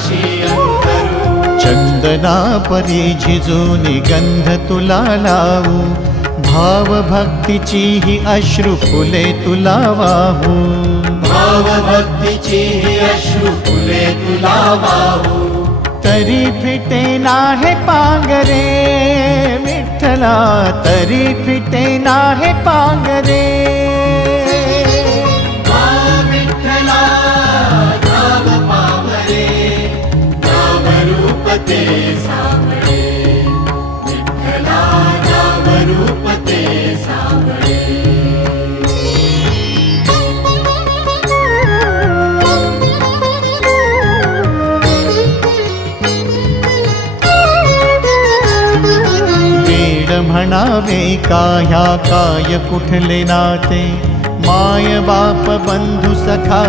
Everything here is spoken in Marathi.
पाशी अंतरू। चंदना परी झिजूनी गंध तुला लावू, भाव भक्तीची ही अश्रु फुले तुला वाहू। भाव भक्तीची ही अश्रु फुले तुला वाहू। तरी फिटे नाहे पांगरे विठ्ठला, तरी फिटे नाहे पांगरे। विठ्ठला नाम पावरे, नाम रूप ते सावळे। विठ्ठला नाम रूप ते सावळे। म्हणावे का ह्या काय कुठले नाते, माय बाप बंधू सखा